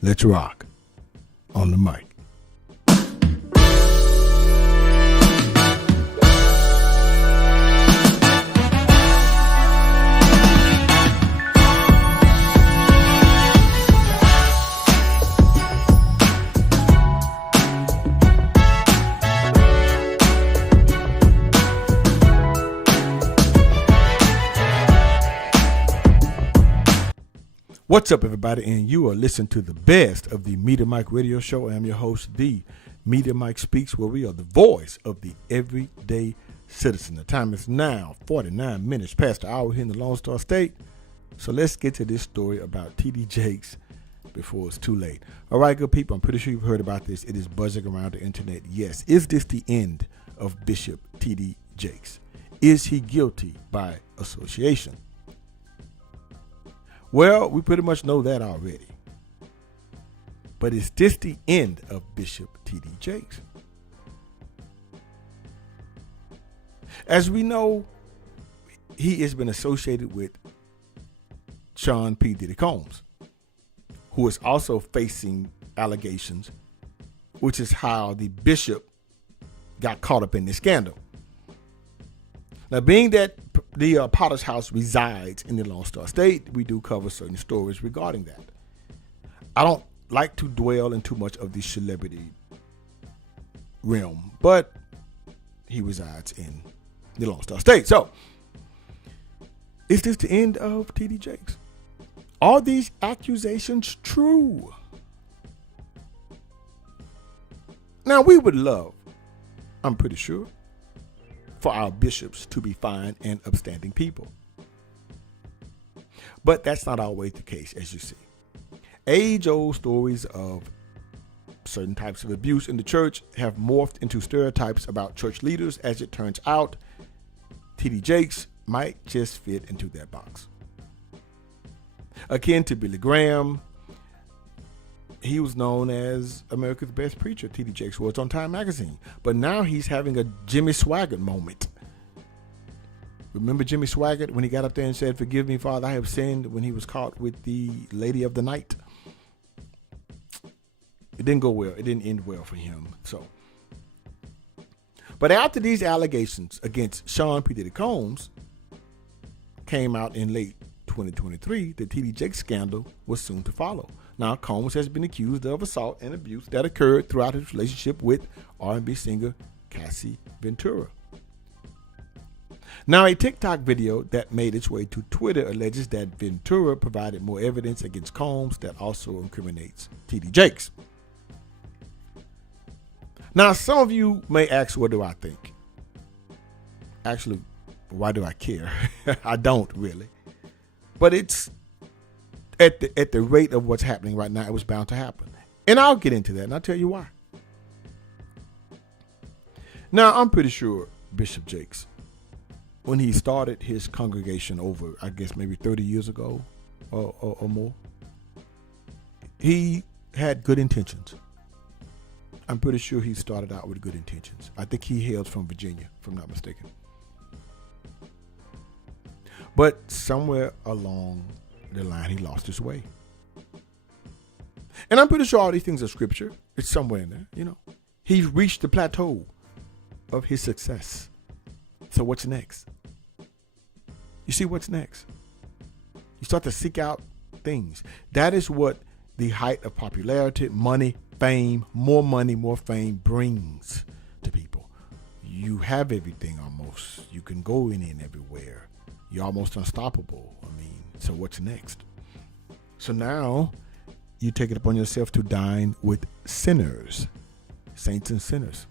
Let's rock on the mic. What's up, everybody? And you are listening to the best of the Media Mike radio show. I am your host, the Media Mike Speaks, where we are the voice of the everyday citizen. The time is now 49 minutes past the hour here in the Lone Star State. So let's get to this story about T.D. Jakes before it's too late. All right, good people, I'm pretty sure you've heard about this. It is buzzing around the internet. Yes, is this the end of Bishop T.D. Jakes? Is he guilty by association? Well, we pretty much know that already. But is this the end of Bishop T.D. Jakes? As we know, he has been associated with Sean P. Diddy Combs, who is also facing allegations, which is how the bishop got caught up in this scandal. Now, being that the Potter's House resides in the Lone Star State, we do cover certain stories regarding that. I don't like to dwell in too much of the celebrity realm, but he resides in the Lone Star State. So, is this the end of T.D. Jakes? Are these accusations true? Now, we would love, I'm pretty sure, for our bishops to be fine and upstanding people. But that's not always the case, as you see. Age-old stories of certain types of abuse in the church have morphed into stereotypes about church leaders. As it turns out, T.D. Jakes might just fit into that box. Akin to Billy Graham, he was known as America's best preacher. T.D. Jakes was on Time magazine. But now he's having a Jimmy Swaggart moment. Remember Jimmy Swaggart when he got up there and said, "Forgive me, Father, I have sinned," when he was caught with the lady of the night? It didn't go well. It didn't end well for him. But after these allegations against Sean P. Diddy Combs came out in late 2023, the T.D. Jakes scandal was soon to follow. Now, Combs has been accused of assault and abuse that occurred throughout his relationship with R&B singer Cassie Ventura. Now, a TikTok video that made its way to Twitter alleges that Ventura provided more evidence against Combs that also incriminates T.D. Jakes. Now, some of you may ask, what do I think? Actually, why do I care? I don't really. But it's at the rate of what's happening right now, it was bound to happen. And I'll get into that, and I'll tell you why. Now, I'm pretty sure Bishop Jakes, when he started his congregation over, I guess, maybe 30 years ago or more, he had good intentions. I'm pretty sure he started out with good intentions. I think he hails from Virginia, if I'm not mistaken. But somewhere along the line, he lost his way. And I'm pretty sure all these things are scripture. It's somewhere in there, you know. He's reached the plateau of his success. So what's next? You see what's next? You start to seek out things. That is what the height of popularity, money, fame, more fame brings to people. You have everything almost. You can go in and everywhere. You're almost unstoppable. So what's next? So now you take it upon yourself to dine with sinners, saints and sinners.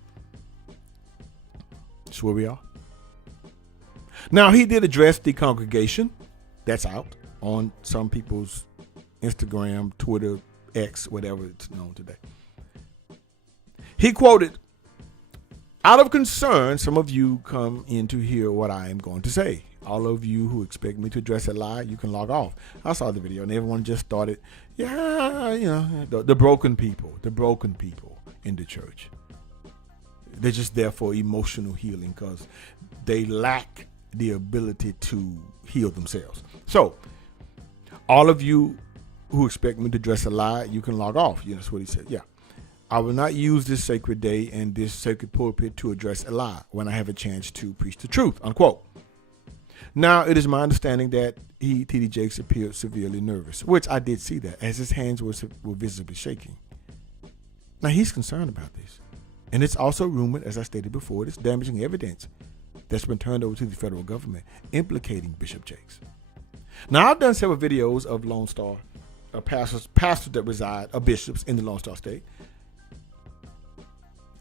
That's where we are. Now, he did address the congregation. That's out on some people's Instagram, Twitter, X, whatever it's known today. He quoted, "Out of concern, some of you come in to hear what I am going to say. All of you who expect me to address a lie, you can log off." I saw the video and everyone just started, the broken people in the church. They're just there for emotional healing because they lack the ability to heal themselves. So all of you who expect me to dress a lie, you can log off. That's what he said. Yeah. I will not use this sacred day and this sacred pulpit to address a lie when I have a chance to preach the truth, unquote. Now, it is my understanding that T.D. Jakes appeared severely nervous, which I did see that, as his hands were visibly shaking. Now, he's concerned about this. And it's also rumored, as I stated before, it's damaging evidence that's been turned over to the federal government implicating Bishop Jakes. Now, I've done several videos of Lone Star pastors that reside, bishops in the Lone Star State.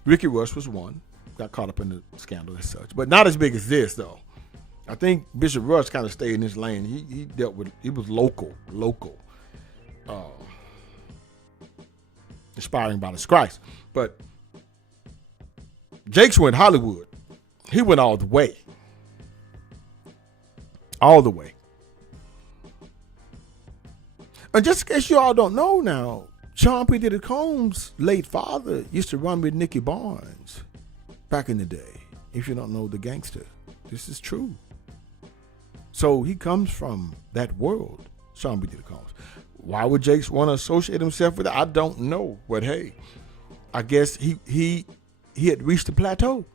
Ricky Rush was one, got caught up in the scandal as such, but not as big as this, though. I think Bishop Rush kind of stayed in his lane. He was local, inspiring by the Christ. But Jakes went Hollywood. He went all the way. All the way. And just in case you all don't know now, Sean P. Diddy Combs' late father used to run with Nicky Barnes back in the day. If you don't know the gangster, this is true. So he comes from that world, Sean P. Diddy Combs. Why would Jakes want to associate himself with it? I don't know. But hey, I guess he had reached the plateau.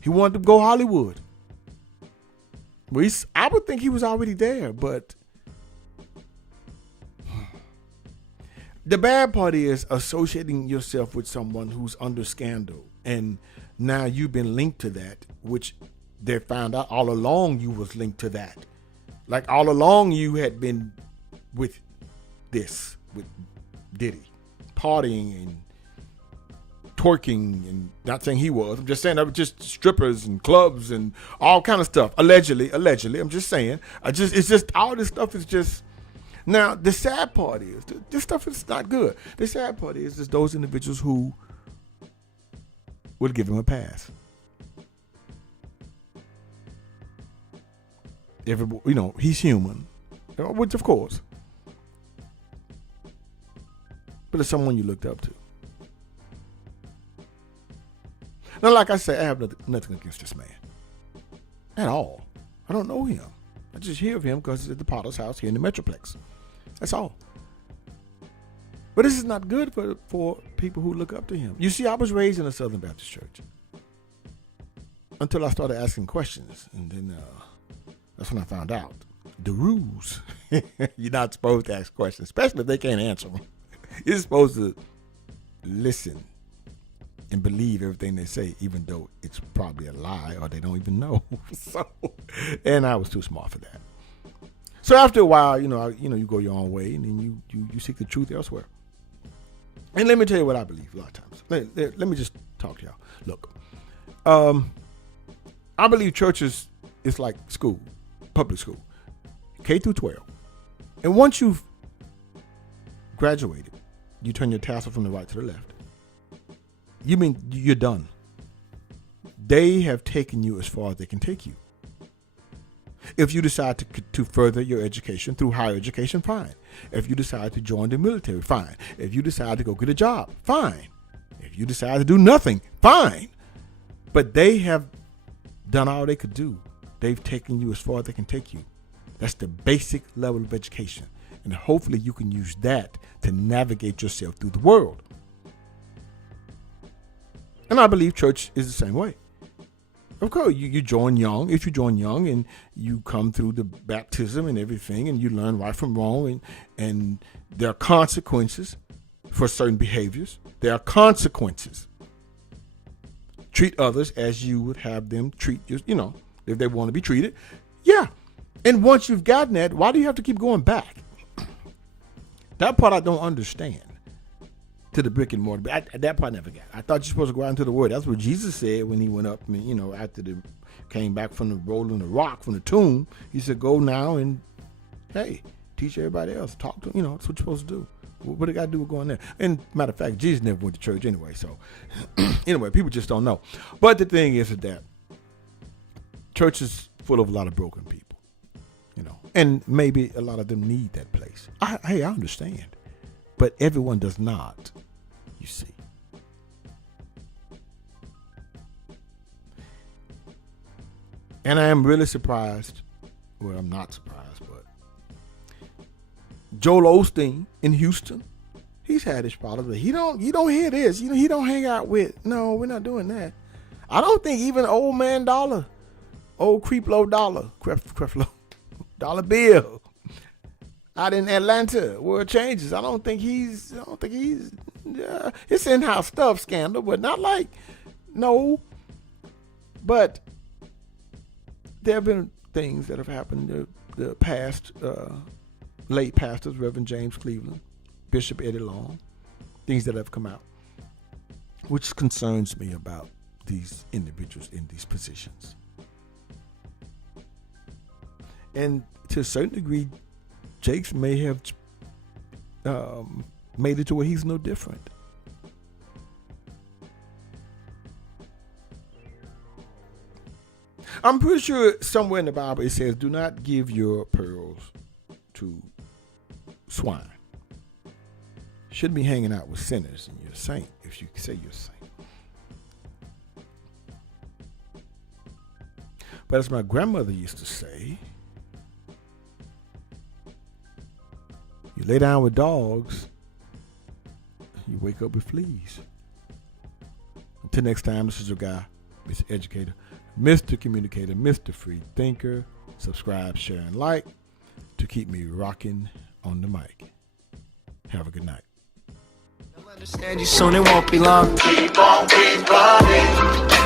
He wanted to go Hollywood. Well, I would think he was already there, but the bad part is associating yourself with someone who's under scandal, and now you've been linked to that, which they found out all along you was linked to that. Like all along you had been with Diddy, partying and twerking, and not saying he was. I'm just saying that was just strippers and clubs and all kind of stuff. Allegedly. I'm just saying. It's just all this stuff is just. Now the sad part is this stuff is not good. The sad part is those individuals who would give him a pass. He's human, which of course, but it's someone you looked up to. Now, like I say, I have nothing against this man at all. I don't know him. I just hear of him because he's at the Potter's house here in the Metroplex. That's all. But this is not good for people who look up to him. You see, I was raised in a Southern Baptist church until I started asking questions, and then that's when I found out the rules. You're not supposed to ask questions, especially if they can't answer them. You're supposed to listen and believe everything they say, even though it's probably a lie or they don't even know. And I was too smart for that. So after a while, you go your own way, and then you seek the truth elsewhere. And let me tell you what I believe a lot of times. Let me just talk to y'all. Look, I believe churches is like school, public school, K through 12. And once you've graduated, you turn your tassel from the right to the left. You mean you're done. They have taken you as far as they can take you. If you decide to further your education through higher education, fine. If you decide to join the military, fine. If you decide to go get a job, fine. If you decide to do nothing, fine. But they have done all they could do. They've taken you as far as they can take you. That's the basic level of education. And hopefully you can use that to navigate yourself through the world. And I believe church is the same way. Of course, you join young. If you join young and you come through the baptism and everything, and you learn right from wrong, and there are consequences for certain behaviors. There are consequences. Treat others as you would have them treat you, if they want to be treated. Yeah. And once you've gotten that, why do you have to keep going back? That part I don't understand. To the brick and mortar. But that part I never got. I thought you're supposed to go out into the word. That's what Jesus said when he went up, after they came back from the rolling the rock from the tomb. He said, go now and, hey, teach everybody else. Talk to them. That's what you're supposed to do. What do I got to do with going there? And matter of fact, Jesus never went to church anyway. So anyway, people just don't know. But the thing is that church is full of a lot of broken people, and maybe a lot of them need that place. I understand. But everyone does not, you see. And I am really surprised. Well, I'm not surprised, but Joel Osteen in Houston, he's had his problems, but you don't hear this. He don't hang out with. No, we're not doing that. I don't think even Old Man Dollar, old Creflo Dollar, Creflo Dollar Bill, out in Atlanta, World Changes. I don't think he's. It's in-house stuff, scandal, but not like no. But there have been things that have happened. The past late pastors, Reverend James Cleveland, Bishop Eddie Long, things that have come out, which concerns me about these individuals in these positions. And to a certain degree, Jakes may have made it to where he's no different. I'm pretty sure somewhere in the Bible it says, do not give your pearls to swine. Shouldn't be hanging out with sinners, and you're a saint if you say you're a saint. But as my grandmother used to say, you lay down with dogs, you wake up with fleas. Until next time, this is your guy, Mr. Educator, Mr. Communicator, Mr. Free Thinker. Subscribe, share, and like to keep me rocking on the mic. Have a good night. Understand you soon, it won't be long. Keep on, keep running.